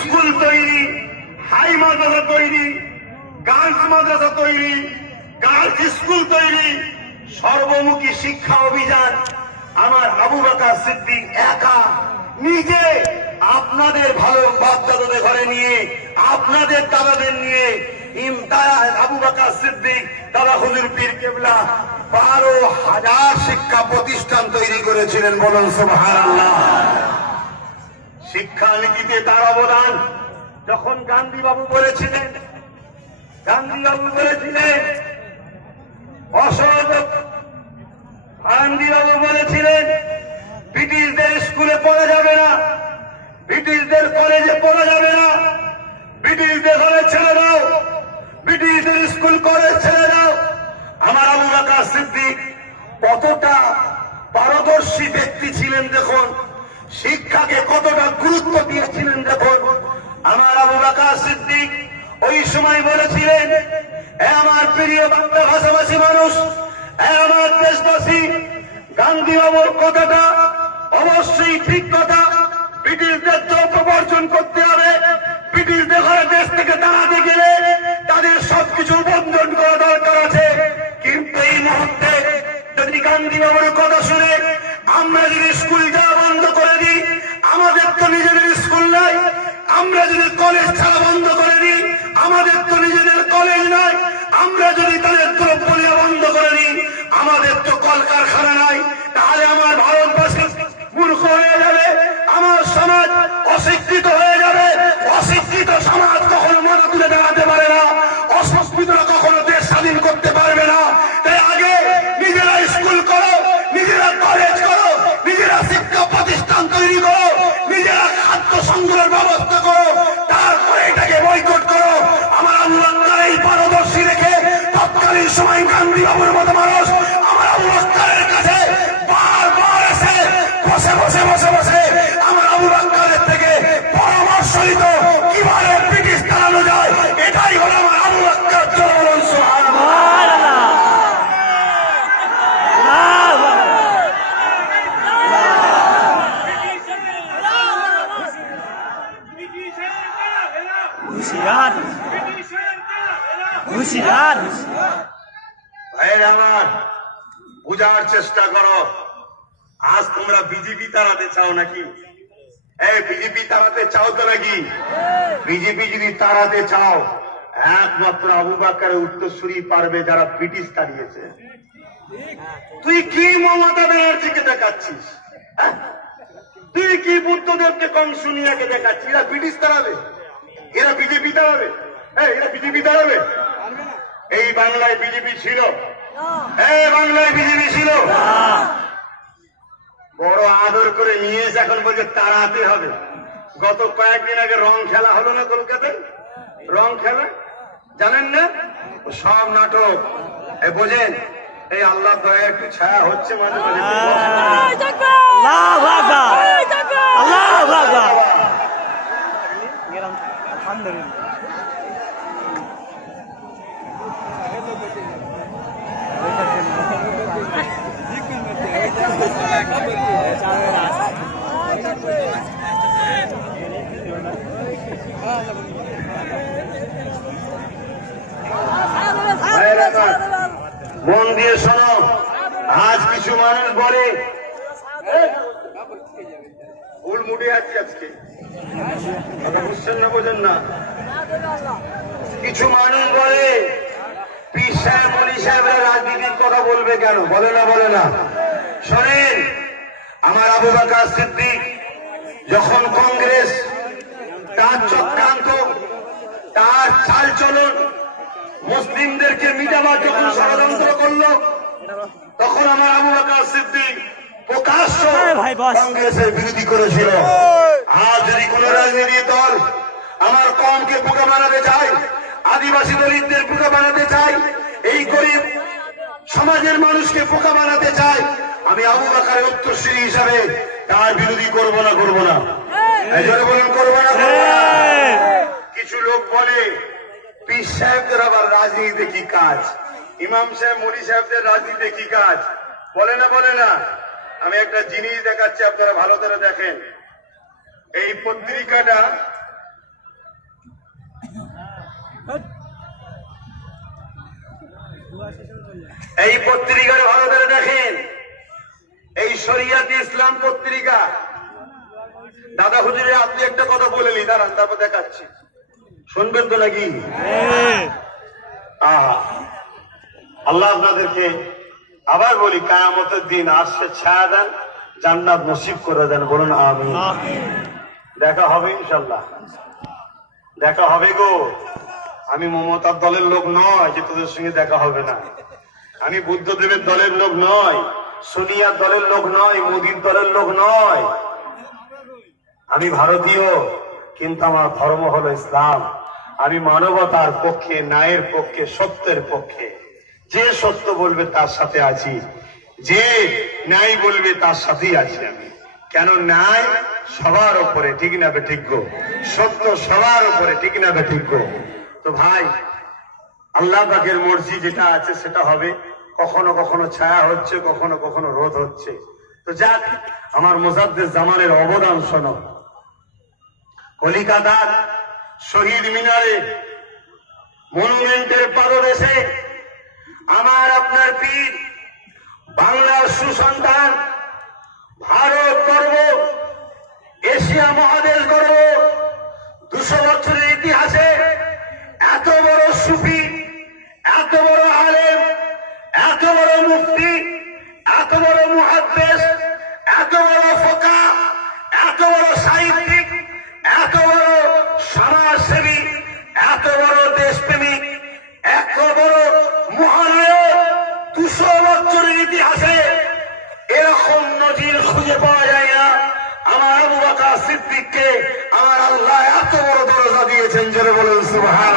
School তৈরি, high মাদ্রাসা তৈরি, girls মাদ্রাসা তৈরি, গার্লস স্কুল তৈরি, সর্বমুখী শিক্ষা অভিযান আমার আবু বকর সিদ্দিক একা নিজে আপনাদের ভালো বাপ-দাদাদের ঘরে নিয়ে, আপনাদের দাদাদের নিয়ে ইমতায়াজ আবু বকর সিদ্দিক দাদা হুজুর পীর কেবলা 12,000 শিক্ষা প্রতিষ্ঠান তৈরি করেছিলেন। বলুন সুবহানাল্লাহ। শিক্ষানীতিতে তার অবদান যখন গান্ধী বাবু বলেছিলেন অসহযোগ, গান্ধী বাবু বলেছিলেন ব্রিটিশদের স্কুলে পড়া যাবে না, ব্রিটিশদের কলেজে পড়া যাবে না, ব্রিটিশদের ঘরে ছেড়ে দাও, ব্রিটিশদের স্কুল কলেজ ছেড়ে দাও। আমার আবু বকর সিদ্দিক কতটা পারদর্শী ব্যক্তি ছিলেন দেখুন, শিক্ষাকে কতটা গুরুত্ব দিয়েছিলেন দেখুন। আমার আবু বকর সিদ্দিক ওই সময় বলেছিলেন, আমার প্রিয় বাংলা ভাষাভাষী মানুষ, আমার দেশবাসী, গান্ধী বাবুর কথাটা অবশ্যই ঠিক কথা। ব্রিটিশদের যত বর্জন করতে হবে, ব্রিটিশদের ঘরে দেশ থেকে দাঁড়াতে গেলে তাদের সবকিছু বন্ধন করা দরকার আছে। কিন্তু এই মুহূর্তে যদি গান্ধী বাবুর কথা শুনে আমরা যদি স্কুল যাওয়া বন্ধ করে দিই, আমাদের তো নিজেদের স্কুল নাই, আমরা যদি কলেজ ছাড়া বন্ধ করে দিই, আমাদের তো নিজেদের কলেজ নাই, আমরা যদি তাদের দ্রব্য বন্ধ করে দিই, আমাদের তো কলকারখানা নাই, তাহলে আমার ভারতবর্ষ মূর্খ হয়ে যাবে, আমার সমাজ অশিক্ষিত হয়ে যাবে। অশিক্ষিত সমাজ কখনো মাথা তুলে দাঁড়াতে পারে না, অশিক্ষিতরা কখনো দেশ স্বাধীন করতে পারবে না। তাই আগে নিজেরা স্কুল করো, নিজেরা কলেজ করো, নিজেরা শিক্ষা প্রতিষ্ঠান তৈরি করো, নিজেরা খাদ্য সংগ্রহের ব্যবস্থা করো, তারপরে এটাকে বয়কট করো। আমার আবু বকর এই পারদর্শী রেখে তৎকালীন সময় গান্ধী বাবুর মতো মানুষ আমার আবু বকরের কাছে বারবার এসে বসে আমার আবু বকরের থেকে পরামর্শ নিত কিভাবে ব্রিটিশ তাড়ানো যায়। এটাই হলো আমার আবু বকর। বলুন সুবহানাল্লাহ। ভাইয়ের আমার, বুঝার চেষ্টা করো। আজ তোমরা বিজেপি তাড়াতে চাও নাকি? এই বিজেপি তাড়াতে চাও তো নাকি? বিজেপি যদি তাড়াতে চাও, একমাত্র আবু বকরের উত্তরসূরি পারবে যারা ব্রিটিশ তাড়িয়েছে। তুই কি মমতা ব্যানার্জিকে দেখাচ্ছিস? তুই কি বুদ্ধদেবকে কংসুনিয়াকে দেখাচ্ছিস? এরা ব্রিটিশ তাড়াবে? এরা বিজেপি তাড়াবে? এরা বিজেপি তাড়াবে? এই বাংলায় বিজেপি ছিল? বাংলায় বিজেপি ছিল? বড় আদর করে নিয়ে এসে এখন বলছে তাড়াতে হবে। গত কয়েকদিন আগে রং খেলা হলো না কলকাতায়? রং খেলা জানেন না? সব নাটক বোঝেন। এই আল্লাহ দয়া একটু ছায়া হচ্ছে মাঝে মাঝে। মন দিয়ে শোনো, আজ কিছু মানুষ বলে ভুল মুড়ে আছি আজকে, বুঝছেন না, বোঝেন না। কিছু মানুষ বলে পীর সাহেব অলি সাহেবরা রাজনীতির কথা বলবে কেন? বলে না। শোনেন, আমার আবু বকর সিদ্দিক যখন কংগ্রেস তার চক্রান্ত, তার চালচলন, মুসলিমদেরকে মিটাবার যখন ষড়যন্ত্র করলো, তখন আমার আবু বকর সিদ্দিক প্রকাশ্য কংগ্রেসের বিরোধী করেছিল। আজ যদি কোন রাজনৈতিক দল আমার কমকে বোকা বানাতে চায়, আদিবাসী দলিতদের বোকা বানাতে চায়, এই গরিব সমাজের মানুষকে বোকা বানাতে চায়, আমি আবু বকরের উত্তরসূরি হিসাবে তার বিরোধী করব না। এই জন্য বলেন করবো না। কিছু লোক বলে পীর সাহেবদের আবার রাজনীতিতে কি কাজ, ইমাম সাহেব মলি সাহেবদের রাজনীতিতে কি কাজ? বলে না। আমি একটা জিনিস দেখাচ্ছি, আপনারা ভালো করে দেখেন। এই পত্রিকাটা এই পত্রিকার ভালো করে দেখেন, এই শরিয়াতে ইসলাম পত্রিকা। দাদা হুজুরের আপনি একটা কথা বলেলি, দাঁড়ান তারপর দেখাচ্ছি, শুনবেন তো নাকি? আহা, আল্লাহ আপনাদেরকে আবার বলি, কিয়ামতের দিন আরশে ছায়া দেন, জান্নাত নসিব করে দেন, বলুন আমিন। দেখা হবে ইনশাল্লাহ, দেখা হবে গো। আমি মমতার দলের লোক নয় যে তোদের সঙ্গে দেখা হবে না। আমি বুদ্ধদেবের দলের লোক নয়, সোনিয়ার দলের লোক নয়, মোদীর দলের লোক নয়। আমি ভারতীয়, কিন্তু আমার ধর্ম হলো ইসলাম। আমি মানবতার পক্ষে, ন্যায়ের পক্ষে, সত্যের পক্ষে। যে সত্য বলবে তার সাথে আছি, যে ন্যায় বলবে তার সাথেই আছি আমি। কেন? ন্যায় সবার উপরে, ঠিক না বেঠিক গো? সত্য সবার উপরে, ঠিক না বেঠিক গো? তো ভাই, আল্লাহ পাকের মর্জি যেটা আছে সেটা হবে। কখনো কখনো ছায়া হচ্ছে, কখনো কখনো রোদ হচ্ছে। তো যাক, আমার মুজাদ্দেদ জামানের অবদান শোনো। কলিকাতার শহীদ মিনারে, মনুমেন্টের পাদদেশে আমার আপনার পীর, বাংলার সুসন্তান, ভারত গর্ব, এশিয়া মহাদেশ গর্ব, 200 বছরের ইতিহাসে এত বড় সুফি, এত বড় আলেম, এত বড় মুফতি, এত বড় মুহাদ্দিস, এত বড় ফোকা, এত বড় সাহিত্যিক, এত বড় সমাজসেবী, এত বড় দেশপ্রেমিক, এত বড় মহানায়ক, 200 বছরের ইতিহাসে এরকম নজির খুঁজে পাওয়া যায় না। আমার আবু বকর সিদ্দিককে আমার আল্লাহ এত বড় দরজা দিয়েছেন, জোরে বলেন সুবহান।